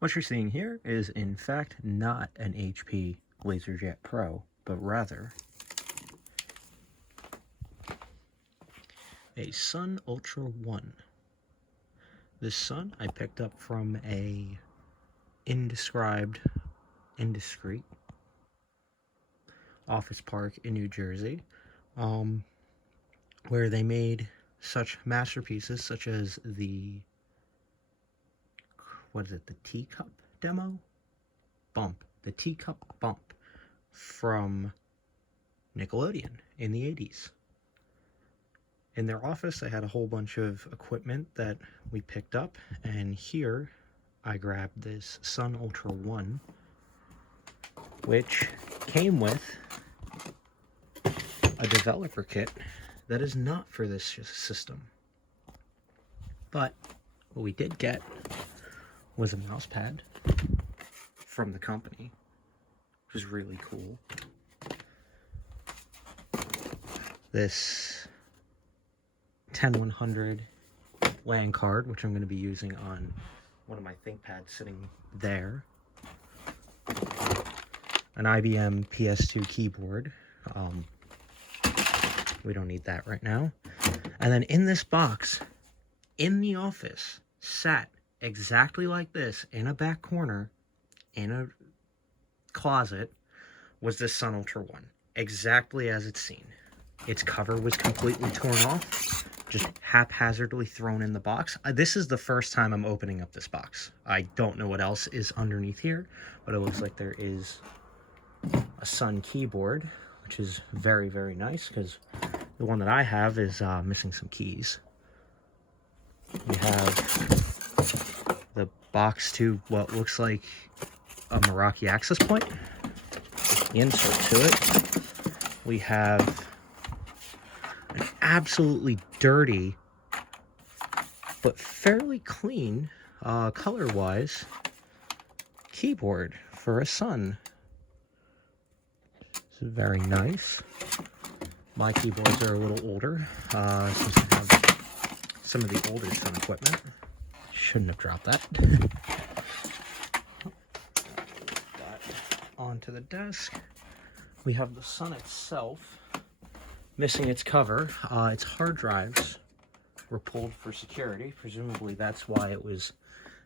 What you're seeing here is in fact not an HP LaserJet Pro, but rather a Sun Ultra 1. This Sun I picked up from a indescrite office park in New Jersey, where they made such masterpieces such as the teacup demo? The teacup bump from Nickelodeon in the 80s. In their office, they had a whole bunch of equipment that we picked up, and here I grabbed this Sun Ultra 1, which came with a developer kit that is not for this system. But what we did get was a mouse pad from the company, which is really cool. This 10100 LAN card, which I'm going to be using on one of my ThinkPads sitting there. An IBM PS2 keyboard. We don't need that right now. And then in this box, in the office, sat exactly like this, in a back corner, in a closet, was this Sun Ultra 1. Exactly as it's seen. Its cover was completely torn off, just haphazardly thrown in the box. This is the first time I'm opening up this box. I don't know what else is underneath here, but it looks like there is a Sun keyboard, which is very, very nice, because the one that I have is missing some keys. We have the box to what looks like a Meraki access point. The insert to it. We have an absolutely dirty, but fairly clean, color-wise, keyboard for a Sun. This is very nice. My keyboards are a little older, since I have some of the older Sun equipment. Shouldn't have dropped that. Onto the desk. We have the Sun itself, missing its cover. Its hard drives were pulled for security. Presumably that's why it was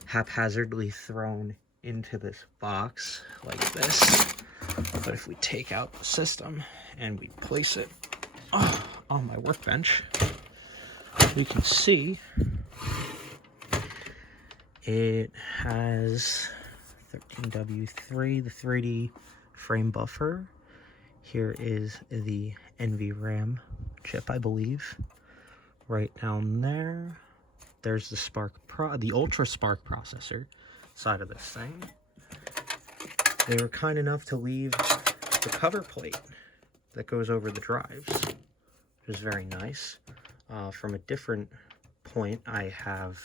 haphazardly thrown into this box like this. But if we take out the system and we place it on my workbench, we can see it has 13W3, the 3D frame buffer. Here is the NVRAM chip, I believe, right down there. There's the Ultra Spark processor side of this thing. They were kind enough to leave the cover plate that goes over the drives, which is very nice. From a different point, I have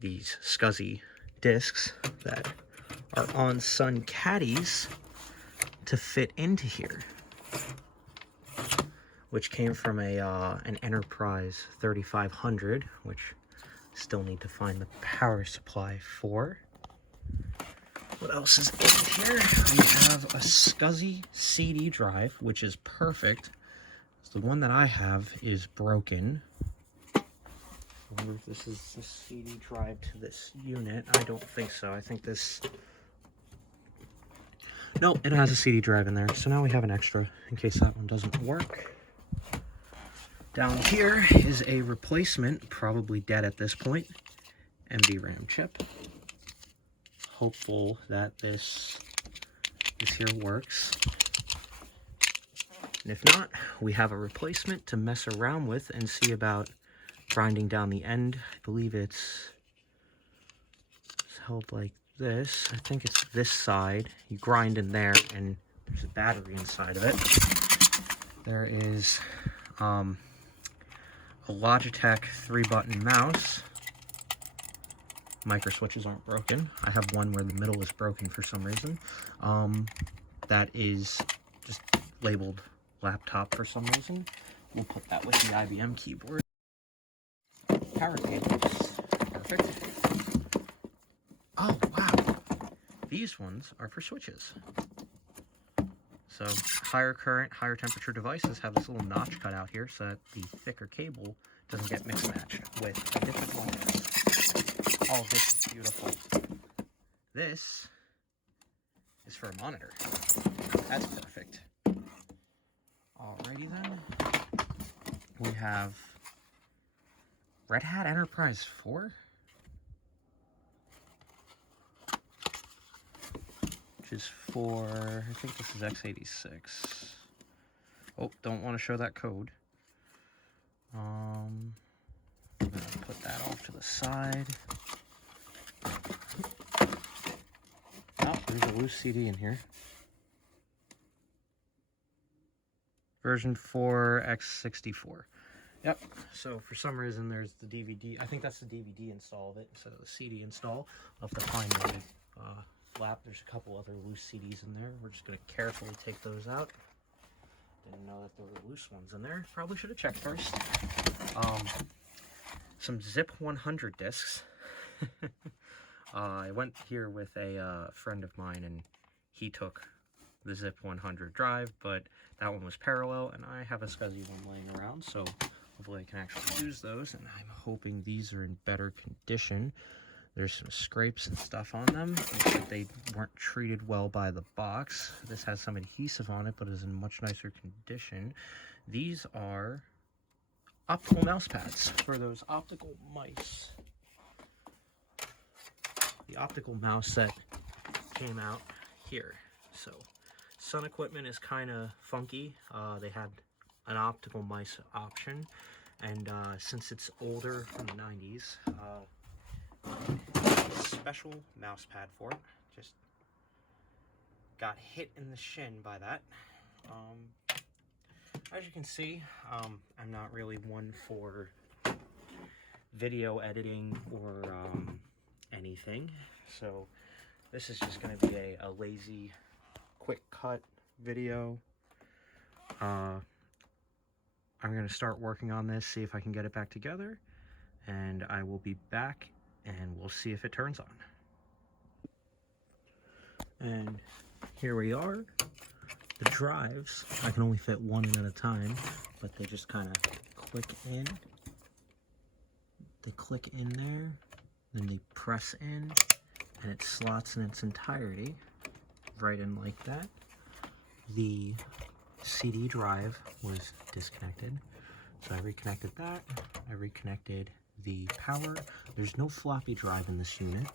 these SCSI discs that are on Sun caddies to fit into here, which came from an Enterprise 3500, which still need to find the power supply for. What else is in here? We have a SCSI CD drive, which is perfect. The one that I have is broken. I wonder if this is the CD drive to this unit. I don't think so. I think this... Nope, it has a CD drive in there. So now we have an extra in case that one doesn't work. Down here is a replacement, probably dead at this point, NVRAM chip. Hopeful that this here works. And if not, we have a replacement to mess around with and see about grinding down the end. I believe it's held like this. I think it's this side. You grind in there and there's a battery inside of it. There is a Logitech 3-button mouse. Micro switches aren't broken. I have one where the middle is broken for some reason. That is just labeled laptop for some reason. We'll put that with the IBM keyboard. Power cables. Perfect. These ones are for switches. So higher current, higher temperature devices have this little notch cut out here so that the thicker cable doesn't get mixed matched with a different wire. Oh, this is beautiful. This is for a monitor. That's perfect. Alrighty then. We have Red Hat Enterprise 4. Which is for, I think this is x86. Oh, don't want to show that code. I'm gonna put that off to the side. Oh, there's a loose CD in here. Version 4 x64. Yep, so for some reason there's the DVD. I think that's the DVD install of it instead of the CD install of the final flap. There's a couple other loose CDs in there. We're just going to carefully take those out. Didn't know that there were loose ones in there. Probably should have checked first. Some Zip 100 discs. I went here with a friend of mine, and he took the Zip 100 drive, but that one was parallel, and I have a SCSI one laying around, so hopefully I can actually use those, and I'm hoping these are in better condition. There's some scrapes and stuff on them. Looks like they weren't treated well by the box. This has some adhesive on it, but is in much nicer condition. These are optical mouse pads for those optical mice. The optical mouse set came out here. So Sun Equipment is kind of funky. They had an optical mice option, and since it's older from the 90s, special mouse pad for it. Just got hit in the shin by that. As you can see, I'm not really one for video editing or anything, so this is just going to be a lazy quick cut video. I'm going to start working on this, see if I can get it back together, and I will be back and we'll see if it turns on. And here we are. The drives, I can only fit one in at a time, but they just kind of click in. They click in there, then they press in, and it slots in its entirety right in like that. The CD drive was disconnected, so I reconnected that. I reconnected the power. There's no floppy drive in this unit,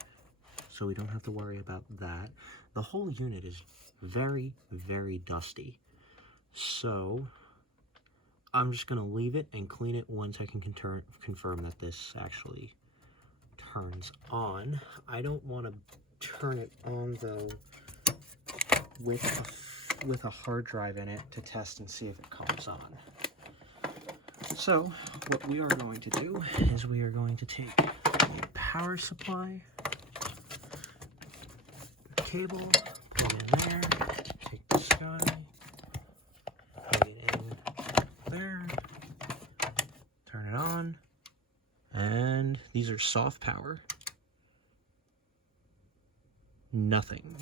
so we don't have to worry about that. The whole unit is very, very dusty, so I'm just going to leave it and clean it once I can confirm that this actually turns on. I don't want to turn it on though with a hard drive in it to test and see if it comes on. So what we are going to do is we are going to take a power supply cable, put it in there, take the sky, plug it in there, turn it on, and these are soft power. Nothing.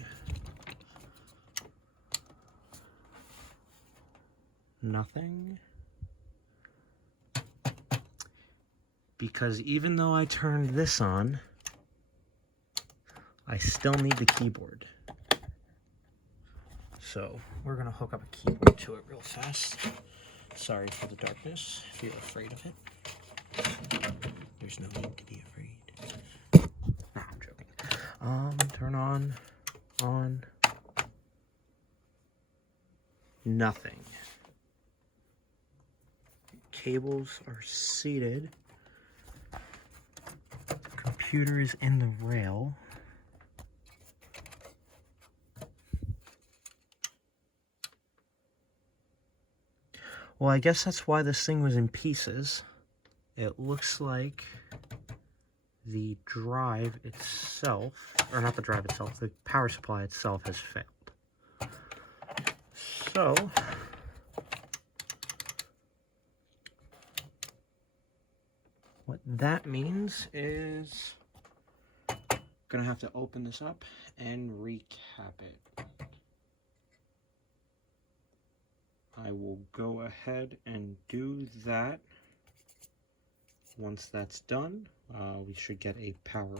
Nothing. Because even though I turned this on, I still need the keyboard. So we're gonna hook up a keyboard to it real fast. Sorry for the darkness, if you're afraid of it. There's no need to be afraid. Nah, I'm joking. Turn on. Nothing. Cables are seated. Computer is in the rail. Well, I guess that's why this thing was in pieces. It looks like the drive itself, or not the drive itself, the power supply itself has failed. So, what that means is Gonna have to open this up and recap it. I will go ahead and do that. Once that's done, we should get a power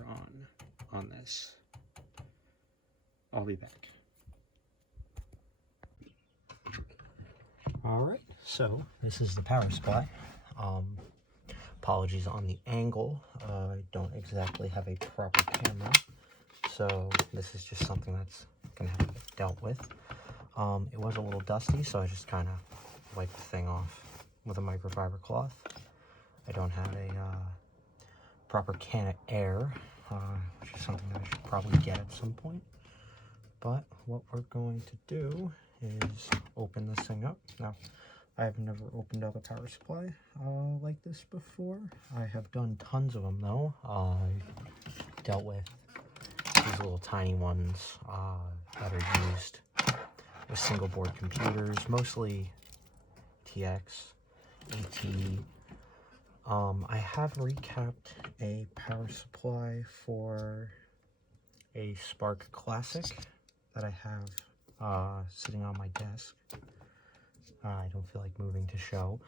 on this. I'll be back. Alright, so this is the power supply. Apologies on the angle. I don't exactly have a proper camera, so this is just something that's going to have to be dealt with. It was a little dusty, so I just kind of wiped the thing off with a microfiber cloth. I don't have a proper can of air, which is something that I should probably get at some point. But what we're going to do is open this thing up. Now, I have never opened up a power supply like this before. I have done tons of them though. I dealt with these little tiny ones that are used with single board computers, mostly TX, AT. I have recapped a power supply for a Spark Classic that I have sitting on my desk. I don't feel like moving to show.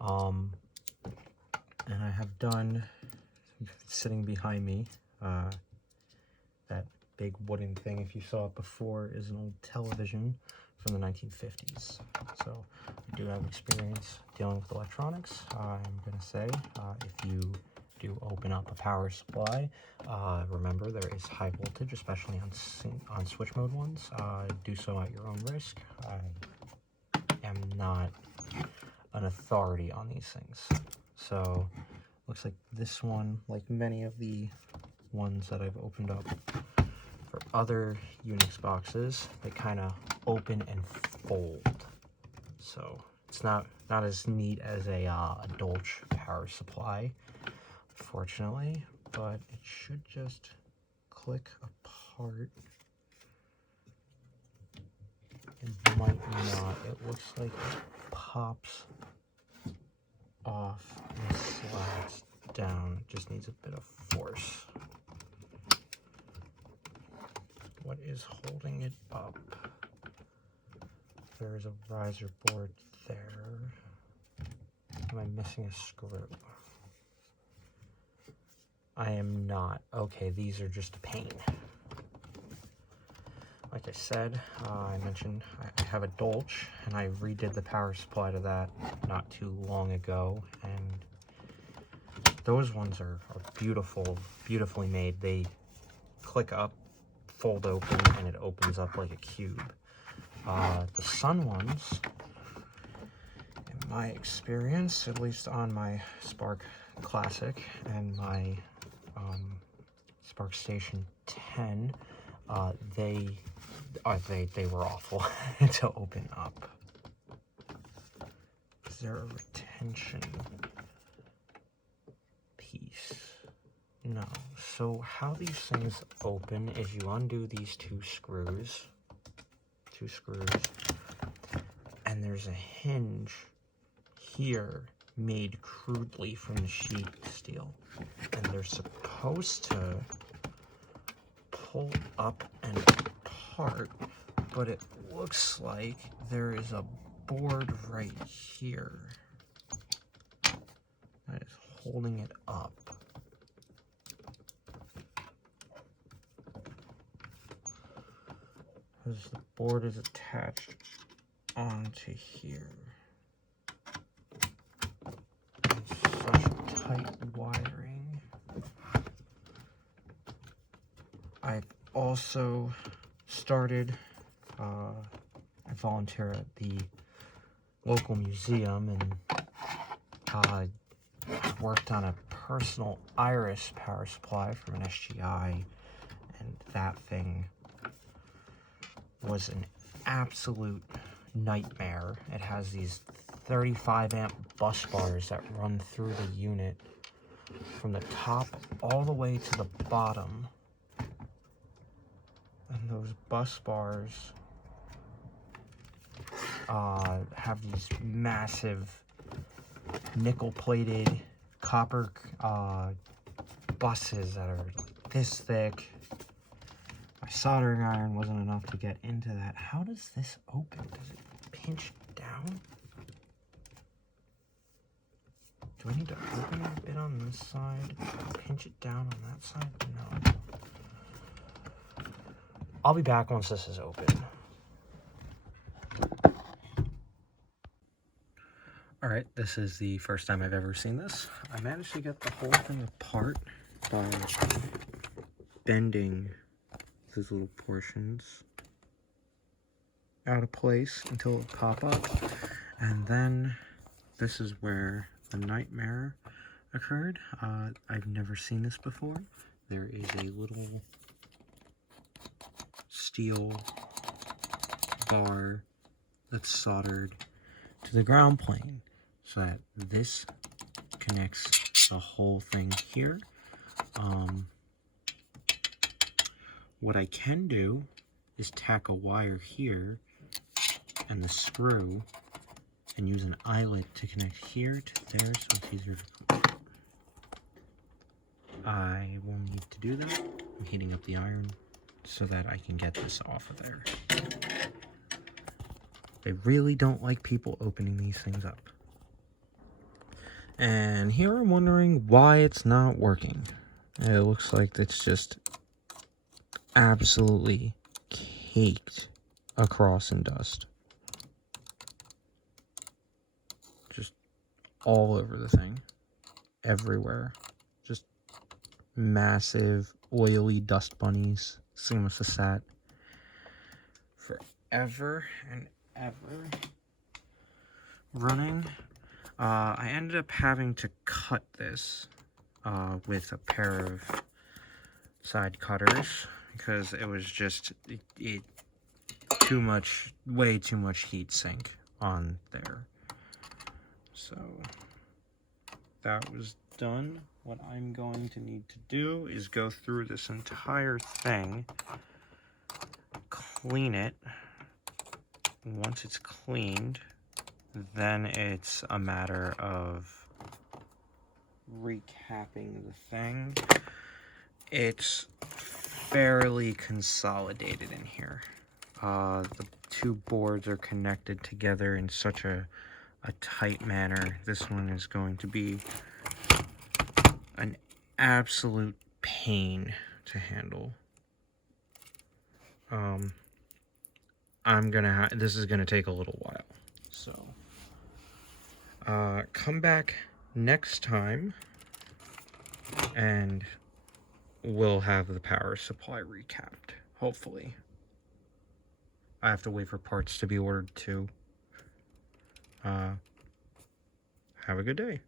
And I have done, sitting behind me, that big wooden thing, if you saw it before, is an old television from the 1950s. So I do have experience dealing with electronics. I'm going to say, if you do open up a power supply, remember there is high voltage, especially on switch mode ones. Do so at your own risk. I am not an authority on these things. So looks like this one, like many of the ones that I've opened up for other Unix boxes, they kind of open and fold. So it's not as neat as a Dolch power supply, fortunately, but it should just click apart. It might not. It looks like it pops off and slides down. It just needs a bit of force. What is holding it up? There is a riser board there. Am I missing a screw? I am not. Okay, these are just a pain. Like I said, I mentioned I have a Dolch, and I redid the power supply to that not too long ago, and those ones are beautiful, beautifully made. They click up, fold open, and it opens up like a cube. The Sun ones, in my experience, at least on my Spark Classic and my Spark Station 10, they were awful to open up. Is there a retention piece? No. So how these things open is you undo these two screws, and there's a hinge here made crudely from the sheet steel, and they're supposed to pull up and apart, but it looks like there is a board right here that is holding it up. Because the board is attached onto here. It's such tight wiring. I've also started, I volunteer at the local museum, and worked on a personal Iris power supply from an SGI, and that thing was an absolute nightmare. It has these 35 amp bus bars that run through the unit from the top all the way to the bottom. And those bus bars have these massive nickel-plated copper buses that are this thick, My soldering iron wasn't enough to get into that. How does this open? Does it pinch down? Do I need to open it a bit on this side? Pinch it down on that side? No. I'll be back once this is open. Alright, this is the first time I've ever seen this. I managed to get the whole thing apart by bending these little portions out of place until it pop up. And then this is where the nightmare occurred. I've never seen this before. There is a little steel bar that's soldered to the ground plane so that this connects the whole thing here. What I can do is tack a wire here and the screw and use an eyelet to connect here to there so it's easier to close. I will need to do that. I'm heating up the iron so that I can get this off of there. They really don't like people opening these things up. And here I'm wondering why it's not working. It looks like it's just absolutely caked across in dust. Just all over the thing. Everywhere. Just massive, oily dust bunnies. This thing must have sat forever and ever running. I ended up having to cut this with a pair of side cutters because it was just too much, way too much heat sink on there. So that was done. What I'm going to need to do is go through this entire thing, clean it. Once it's cleaned, then it's a matter of recapping the thing. It's fairly consolidated in here. The two boards are connected together in such a tight manner. This one is going to be an absolute pain to handle. This is gonna take a little while, so come back next time and we'll have the power supply recapped, hopefully. I have to wait for parts to be ordered too. Have a good day.